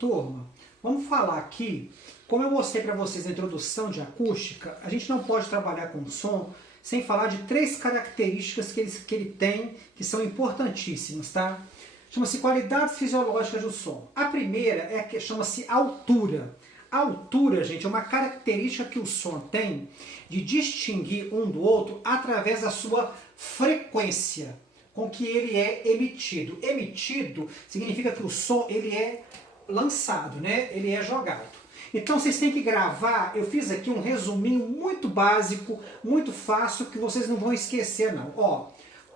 Turma, vamos falar aqui, como eu mostrei para vocês na introdução de acústica, a gente não pode trabalhar com som sem falar de três características que ele tem, que são importantíssimas, tá? Chama-se qualidades fisiológicas do som. A primeira é a que chama-se altura. A altura, gente, é uma característica que o som tem de distinguir um do outro através da sua frequência com que ele é emitido. Emitido significa que o som ele é lançado, né? Ele é jogado. Então vocês têm que gravar, eu fiz aqui um resuminho muito básico, muito fácil, que vocês não vão esquecer não. Ó,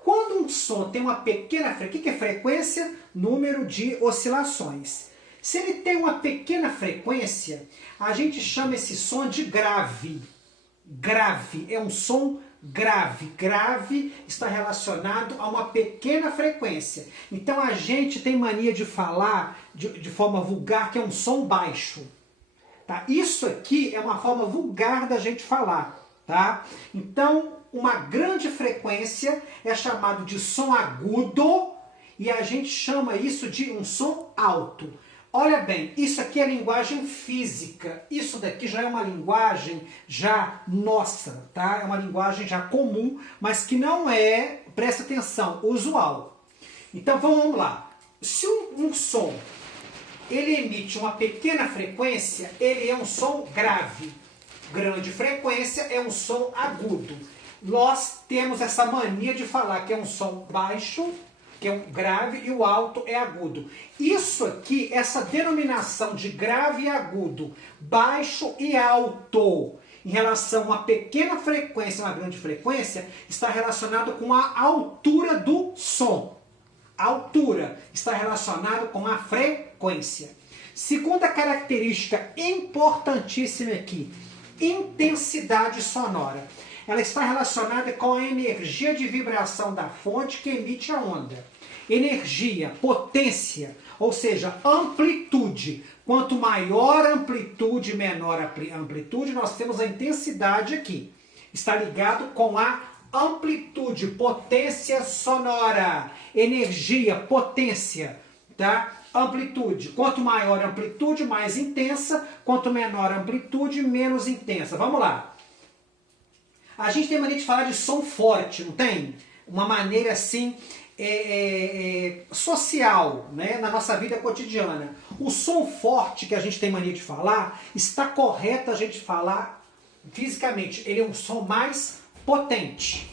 quando um som tem uma pequena frequência, o que é frequência? Número de oscilações. Se ele tem uma pequena frequência, a gente chama esse som de grave. Grave é um som grave. Grave está relacionado a uma pequena frequência. Então a gente tem mania de falar de forma vulgar que é um som baixo. Tá? Isso aqui é uma forma vulgar da gente falar. Tá? Então uma grande frequência é chamado de som agudo e a gente chama isso de um som alto. Olha bem, isso aqui é linguagem física, isso daqui já é uma linguagem já nossa, tá? É uma linguagem já comum, mas que não é, presta atenção, usual. Então vamos lá, se um som, ele emite uma pequena frequência, ele é um som grave. Grande frequência é um som agudo. Nós temos essa mania de falar que é um som baixo, que é um grave, e o alto é agudo. Isso aqui, essa denominação de grave e agudo, baixo e alto, em relação a uma pequena frequência, uma grande frequência, está relacionado com a altura do som. A altura está relacionado com a frequência. Segunda característica importantíssima aqui, intensidade sonora. Ela está relacionada com a energia de vibração da fonte que emite a onda. Energia, potência, ou seja, amplitude. Quanto maior a amplitude, menor a amplitude, nós temos a intensidade aqui. Está ligado com a amplitude, potência sonora. Energia, potência, tá? Amplitude. Quanto maior a amplitude, mais intensa. Quanto menor a amplitude, menos intensa. Vamos lá. A gente tem mania de falar de som forte, não tem? Uma maneira assim social, né? Na nossa vida cotidiana. O som forte que a gente tem mania de falar, está correto a gente falar fisicamente. Ele é um som mais potente.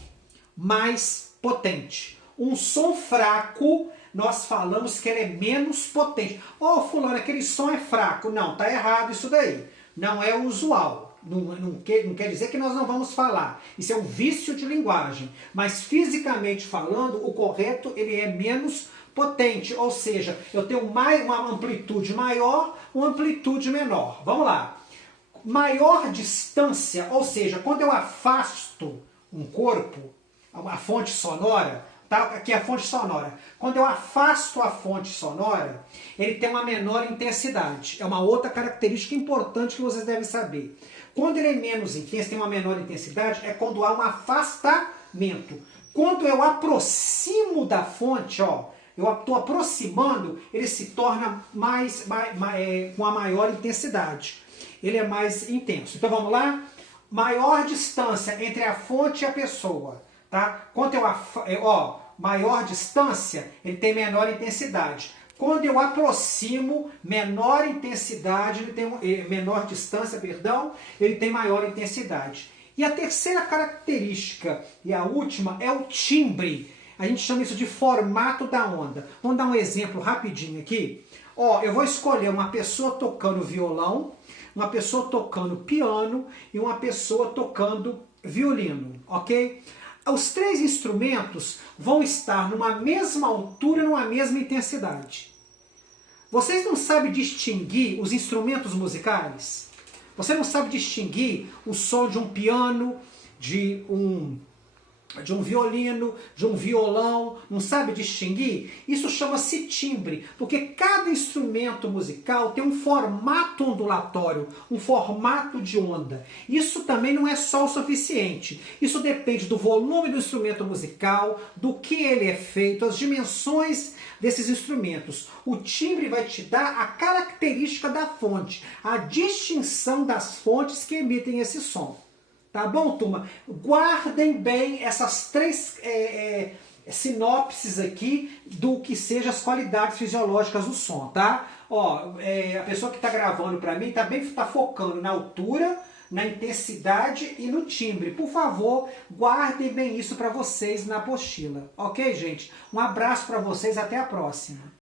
Mais potente. Um som fraco, nós falamos que ele é menos potente. Ô, fulano, aquele som é fraco. Não, tá errado isso daí. Não é usual. Não quer dizer que nós não vamos falar. Isso é um vício de linguagem. Mas fisicamente falando, o correto ele é menos potente. Ou seja, eu tenho uma amplitude maior, uma amplitude menor. Vamos lá. Maior distância, ou seja, quando eu afasto um corpo, a fonte sonora, tá? Aqui é a fonte sonora. Quando eu afasto a fonte sonora, ele tem uma menor intensidade. É uma outra característica importante que vocês devem saber. Quando ele é menos intenso, tem uma menor intensidade, é quando há um afastamento. Quando eu aproximo da fonte, ó, eu estou aproximando, ele se torna com a maior intensidade. Ele é mais intenso. Então vamos lá? Maior distância entre a fonte e a pessoa. Tá? Quando maior distância, ele tem menor intensidade. Quando eu aproximo, menor intensidade, menor distância, perdão, ele tem maior intensidade. E a terceira característica, e a última, é o timbre. A gente chama isso de formato da onda. Vamos dar um exemplo rapidinho aqui. Ó, eu vou escolher uma pessoa tocando violão, uma pessoa tocando piano e uma pessoa tocando violino, ok? Os três instrumentos vão estar numa mesma altura, numa mesma intensidade. Vocês não sabem distinguir os instrumentos musicais? Você não sabe distinguir o som de um piano, de um violino, de um violão, não sabe distinguir? Isso chama-se timbre, porque cada instrumento musical tem um formato ondulatório, um formato de onda. Isso também não é só o suficiente. Isso depende do volume do instrumento musical, do que ele é feito, as dimensões desses instrumentos. O timbre vai te dar a característica da fonte, a distinção das fontes que emitem esse som. Tá bom, turma? Guardem bem essas três sinopses aqui do que sejam as qualidades fisiológicas do som, tá? Ó, a pessoa que está gravando para mim tá focando na altura, na intensidade e no timbre. Por favor, guardem bem isso para vocês na apostila. Ok, gente? Um abraço para vocês, até a próxima.